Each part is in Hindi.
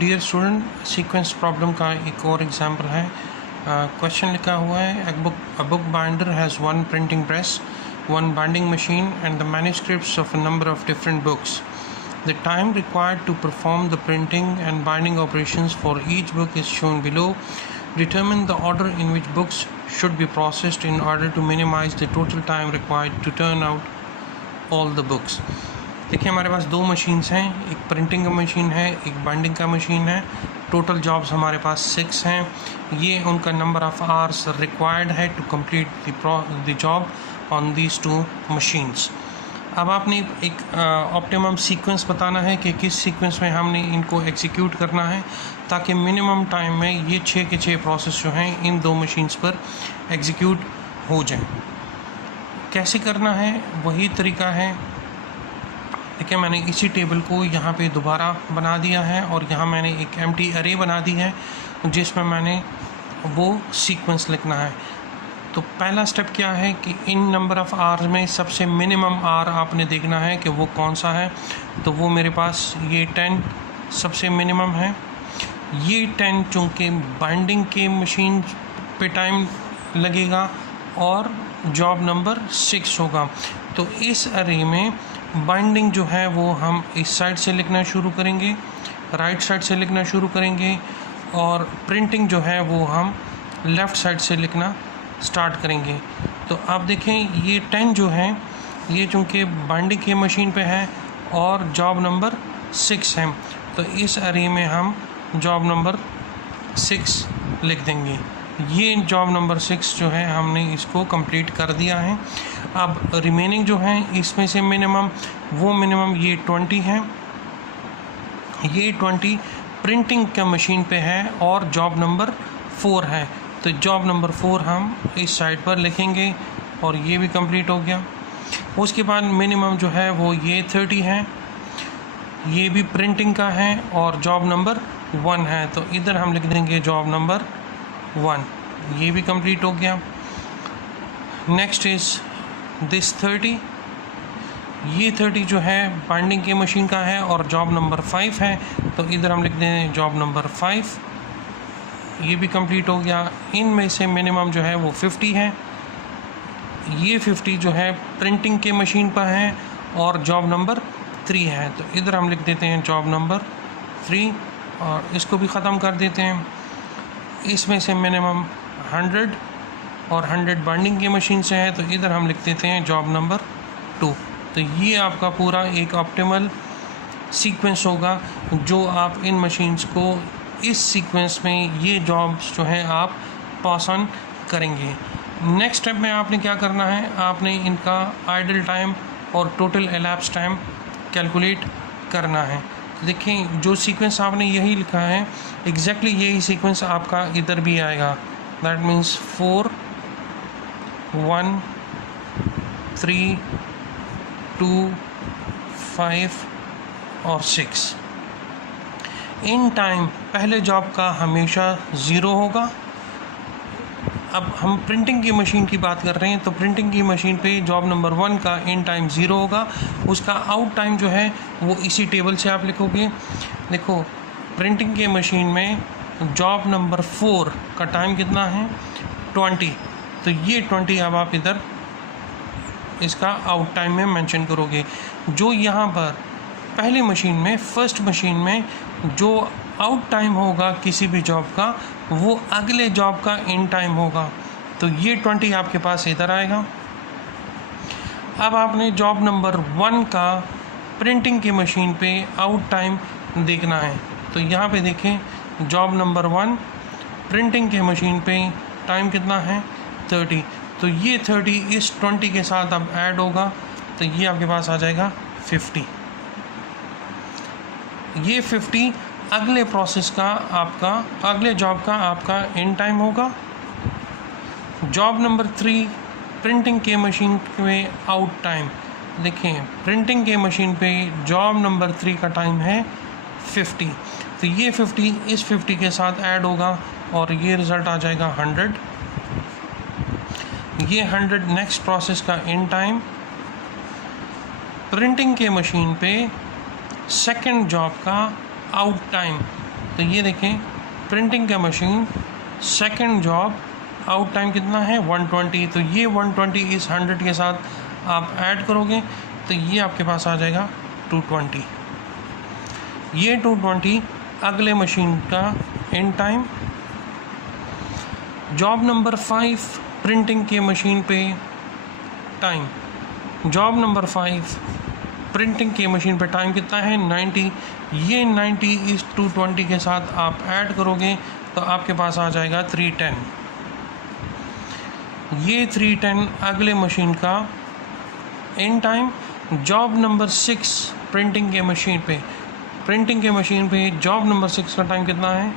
डियर स्टूडेंट, सीक्वेंस प्रॉब्लम का एक और एग्जांपल है। क्वेश्चन लिखा हुआ है, a book binder has one printing press, one binding machine and the manuscripts of a number of different books. The time required to perform the printing and binding operations for each book is shown below. Determine the order in which books should be processed in order to minimize the total time required to turn out all the books. देखिए, हमारे पास दो मशीन्स हैं, एक प्रिंटिंग का मशीन है, एक बाइंडिंग का मशीन है। टोटल जॉब्स हमारे पास 6 हैं। ये उनका नंबर ऑफ़ आवर्स रिक्वायर्ड है to complete the job on these two machines. अब आपने एक ऑप्टिमम सीक्वेंस बताना है कि किस सीक्वेंस में हमने इनको एग्जीक्यूट करना है ताकि मिनिमम टाइम में ये 6 के 6 प्रोसेस जो हैं इन दो मशीन्स पर एग्जीक्यूट हो जाएं। कैसे करना है, वही तरीका है। देखिए, मैंने इसी टेबल को यहाँ पे दोबारा बना दिया है और यहाँ मैंने एक एम्प्टी अरे बना दी है जिसमें मैंने वो सीक्वेंस लिखना है। तो पहला स्टेप क्या है कि इन नंबर ऑफ़ आवर्स में सबसे मिनिमम आवर आपने देखना है कि वो कौन सा है। तो वो मेरे पास ये 10 सबसे मिनिमम है। ये 10 चूँकि बाइंडिंग के मशीन पे टाइम लगेगा और जॉब नंबर 6 होगा। तो इस अरे में बाइंडिंग जो है वो हम इस साइड से लिखना शुरू करेंगे, राइट साइड से लिखना शुरू करेंगे, और प्रिंटिंग जो है वो हम लेफ़्ट साइड से लिखना स्टार्ट करेंगे। तो आप देखें, ये 10 जो है ये चूँकि बाइंडिंग के मशीन पे है और जॉब नंबर 6 है, तो इस अरे में हम जॉब नंबर 6 लिख देंगे। ये जॉब नंबर 6 जो है हमने इसको कंप्लीट कर दिया है। अब रिमेनिंग जो है इसमें से मिनिमम ये 20 है। ये 20 प्रिंटिंग के मशीन पे है और जॉब नंबर 4 है, तो जॉब नंबर 4 हम इस साइड पर लिखेंगे और ये भी कंप्लीट हो गया। उसके बाद मिनिमम जो है वो ये 30 है, ये भी प्रिंटिंग का है और जॉब नंबर 1 है, तो इधर हम लिख देंगे जॉब नंबर 1। ये भी कंप्लीट हो गया। Next is this 30। ये 30 जो है बाइंडिंग की मशीन का है और जॉब नंबर 5 है, तो इधर हम लिख देंगे जॉब नंबर 5। ये भी कंप्लीट हो गया। इनमें से मिनिमम जो है वो 50 है। ये 50 जो है प्रिंटिंग के मशीन पर है और जॉब नंबर 3 है, तो इधर हम लिख देते हैं जॉब नंबर 3 और इसको भी ख़त्म कर देते हैं। इसमें से मिनिमम 100 और 100 बाइंडिंग की मशीन से है, तो इधर हम लिख देते हैं जॉब नंबर 2। तो ये आपका पूरा एक ऑप्टिमल सीक्वेंस होगा जो आप इन मशीन्स को इस सीक्वेंस में ये जॉब्स जो हैं आप पास ऑन करेंगे। नेक्स्ट स्टेप में आपने क्या करना है, आपने इनका आइडल टाइम और टोटल एलैप्स टाइम कैलकुलेट करना है। देखिए, जो सीक्वेंस आपने यही लिखा है एग्जैक्टली यही सीक्वेंस आपका इधर भी आएगा। दैट मीन्स 4 1 3 2 5 और 6। इन टाइम पहले जॉब का हमेशा 0 होगा। अब हम प्रिंटिंग की मशीन की बात कर रहे हैं, तो प्रिंटिंग की मशीन पे जॉब नंबर 1 का इन टाइम 0 होगा। उसका आउट टाइम जो है वो इसी टेबल से आप लिखोगे। देखो, प्रिंटिंग के मशीन में जॉब नंबर 4 का टाइम कितना है 20, तो ये 20 अब आप इधर इसका आउट टाइम में मेंशन करोगे। जो यहाँ पर पहली मशीन में फर्स्ट मशीन में जो आउट टाइम होगा किसी भी जॉब का वो अगले जॉब का इन टाइम होगा, तो ये 20 आपके पास इधर आएगा। अब आपने जॉब नंबर 1 का प्रिंटिंग की मशीन पे आउट टाइम देखना है, तो यहाँ पे देखें जॉब नंबर 1 प्रिंटिंग के मशीन पे टाइम कितना है 30, तो ये 30 इस 20 के साथ अब ऐड होगा, तो ये आपके पास आ जाएगा 50। ये 50 अगले प्रोसेस का आपका अगले जॉब का आपका इन टाइम होगा। जॉब नंबर 3 प्रिंटिंग के मशीन में आउट टाइम, देखें प्रिंटिंग के मशीन पे जॉब नंबर 3 का टाइम है 50, तो ये 50 इस 50 के साथ ऐड होगा और ये रिज़ल्ट आ जाएगा 100। ये 100 नेक्स्ट प्रोसेस का इन टाइम। प्रिंटिंग के मशीन पे सेकंड जॉब का आउट टाइम, तो ये देखें प्रिंटिंग का machine second job out time कितना है 120, तो ये 120 इस 100 के साथ आप ऐड करोगे तो ये आपके पास आ जाएगा 220। ये 220 अगले मशीन का and time. Job number 5 printing के मशीन पे टाइम, जॉब नंबर 5 प्रिंटिंग के मशीन पे टाइम कितना है 90। ये 90 इस 220 के साथ आप ऐड करोगे तो आपके पास आ जाएगा 310। ये 310 अगले मशीन का and time. Job number 6 printing के मशीन पे जॉब नंबर 6 का टाइम कितना है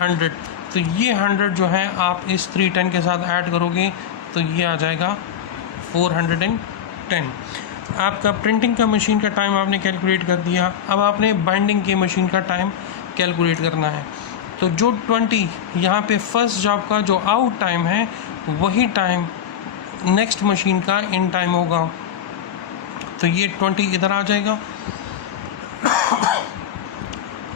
100। तो ये 100 जो है आप इस 310 के साथ ऐड करोगे तो ये आ जाएगा 410। आपका प्रिंटिंग का मशीन का टाइम आपने कैलकुलेट कर दिया। अब आपने बाइंडिंग की मशीन का टाइम कैलकुलेट करना है। तो जो 20 यहाँ पे फर्स्ट जॉब का जो आउट टाइम है वही टाइम नेक्स्ट मशीन का इन टाइम होगा, तो ये 20 इधर आ जाएगा।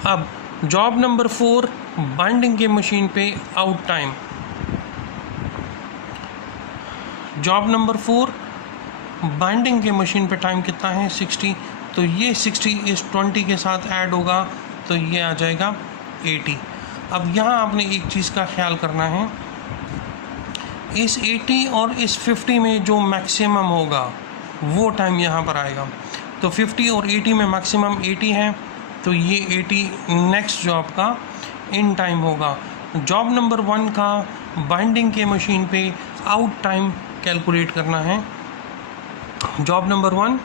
अब जॉब नंबर 4 बाइंडिंग के मशीन पे out time, job number 4 binding के मशीन पे टाइम कितना है 60। तो ये 60 इस 20 के साथ ऐड होगा तो ये आ जाएगा 80। अब यहाँ आपने एक चीज़ का ख्याल करना है, इस 80 और इस 50 में जो मैक्सिमम होगा वो टाइम यहाँ पर आएगा। तो 50 और 80 में मैक्सिमम 80 है, तो ये 80 नेक्स्ट जॉब का इन टाइम होगा। जॉब नंबर 1 का बाइंडिंग के मशीन पे आउट टाइम कैलकुलेट करना है। जॉब नंबर 1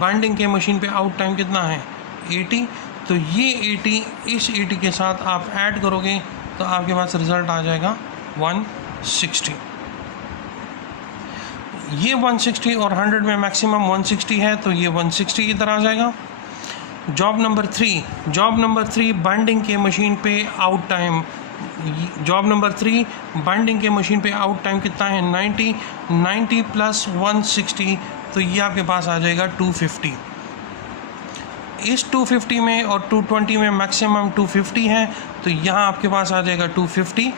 बाइंडिंग के मशीन पे आउट टाइम कितना है 80। तो ये 80 इस 80 के साथ आप ऐड करोगे तो आपके पास रिज़ल्ट आ जाएगा 160। ये 160 और 100 में मैक्सिमम 160 है तो ये 160 इधर आ जाएगा। जॉब नंबर 3 बाइंडिंग के मशीन पे out time, job number 3 binding के मशीन पे आउट टाइम कितना है 90 प्लस 160, तो ये आपके पास आ जाएगा 250। इस 250 में और 220 में मैक्सिमम 250 है तो यहाँ आपके पास आ जाएगा 250।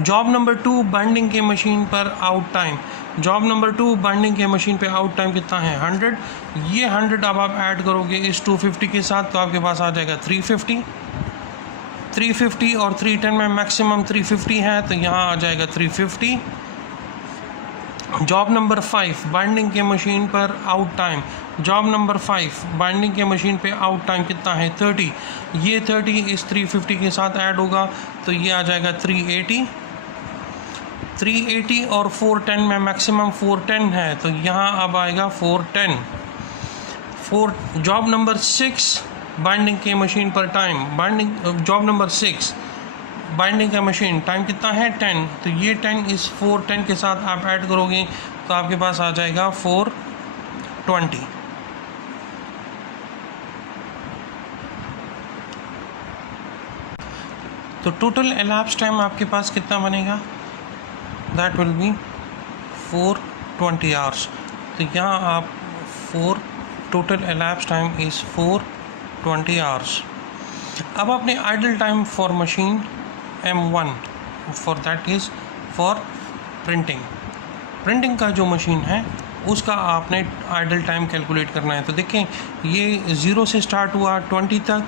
जॉब नंबर 2 बाइंडिंग के मशीन पर out time, job number 2 binding के मशीन पे आउट टाइम कितना है 100। ये 100 अब आप ऐड करोगे इस 250 के साथ तो आपके पास आ जाएगा 350 और 310 में मैक्सिमम 350 है तो यहाँ आ जाएगा 350। जॉब नंबर 5 बाइंडिंग के मशीन पर out time, job number 5 binding के मशीन पे आउट टाइम कितना है 30। ये 30 इस 350 के साथ ऐड होगा तो ये आ जाएगा 380 और 410 में मैक्सिमम 410 है तो यहाँ अब आएगा 410। जॉब नंबर 6 बाइंडिंग के मशीन पर टाइम, जॉब नंबर 6 बाइंडिंग का मशीन टाइम कितना है 10। तो ये 10 इस 410 के साथ आप ऐड करोगे तो आपके पास आ जाएगा 420। तो टोटल elapsed टाइम आपके पास कितना बनेगा, दैट विल बी 420 आवर्स। तो यहाँ आप total elapsed time is 420 hours. अब अपने idle time for machine M1 for that is for printing का जो मशीन है उसका आपने आइडल टाइम कैलकुलेट करना है। तो देखें ये 0 से स्टार्ट हुआ 20 तक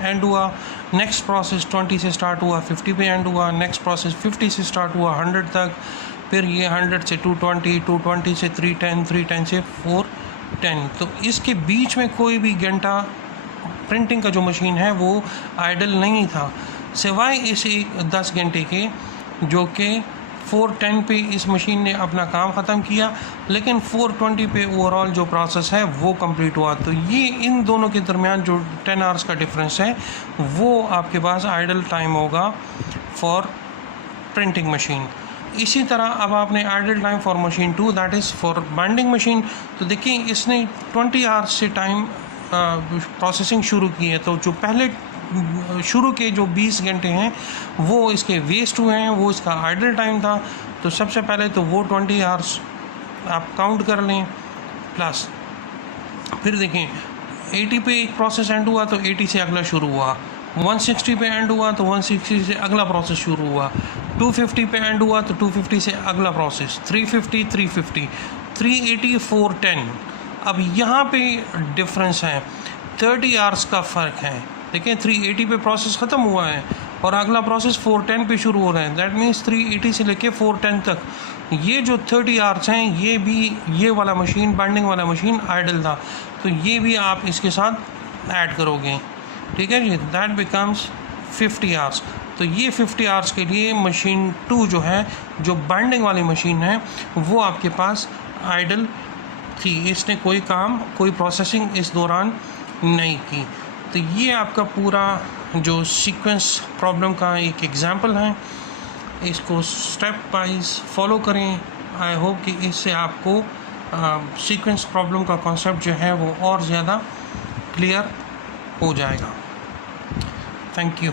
एंड हुआ, नेक्स्ट प्रोसेस 20 से स्टार्ट हुआ 50 पे एंड हुआ, नेक्स्ट प्रोसेस 50 से स्टार्ट हुआ 100 तक, फिर ये 100 से 220 से 310 से 410। तो इसके बीच में कोई भी घंटा प्रिंटिंग का जो मशीन है वो आइडल नहीं था, सिवाय इस 10 घंटे के जो कि 410 पे इस मशीन ने अपना काम ख़त्म किया, लेकिन 420 पे ओवरऑल जो प्रोसेस है वो कंप्लीट हुआ। तो ये इन दोनों के दरमियान जो 10 आवर्स का डिफरेंस है वो आपके पास आइडल टाइम होगा फॉर प्रिंटिंग मशीन। इसी तरह अब आपने idle time for machine 2 that is for binding machine. तो देखिए इसने 20 आवर्स से टाइम प्रोसेसिंग शुरू की है, तो जो पहले शुरू के जो 20 घंटे हैं वो इसके वेस्ट हुए हैं, वो इसका आइडल टाइम था। तो सबसे पहले तो वो 20 आवर्स आप काउंट कर लें, प्लस फिर देखें 80 पे एक प्रोसेस एंड हुआ तो 80 से अगला शुरू हुआ, 160 पे एंड हुआ तो 160 से अगला प्रोसेस शुरू हुआ, 250 पे एंड हुआ तो 250 से अगला प्रोसेस, 350 350 380 410। अब यहाँ पे डिफरेंस है, 30 आवर्स का फ़र्क है। देखें 380 पे प्रोसेस ख़त्म हुआ है और अगला प्रोसेस 410 पे शुरू हो रहा है। दैट मीन्स 380 से लेके 410 तक ये जो 30 आवर्स हैं, ये भी ये वाला मशीन, बाइंडिंग वाला मशीन आइडल था, तो ये भी आप इसके साथ ऐड करोगे, ठीक है जी। That becomes 50 hours. तो ये 50 आवर्स के लिए मशीन 2 जो है, जो बाइंडिंग वाली मशीन है, वो आपके पास आइडल थी, इसने कोई काम, कोई प्रोसेसिंग इस दौरान नहीं की। तो ये आपका पूरा जो सीक्वेंस प्रॉब्लम का एक एग्जांपल है, इसको स्टेप वाइज फॉलो करें। आई होप कि इससे आपको सीक्वेंस प्रॉब्लम का कॉन्सेप्ट जो है वो और ज़्यादा क्लियर हो जाएगा। Thank you.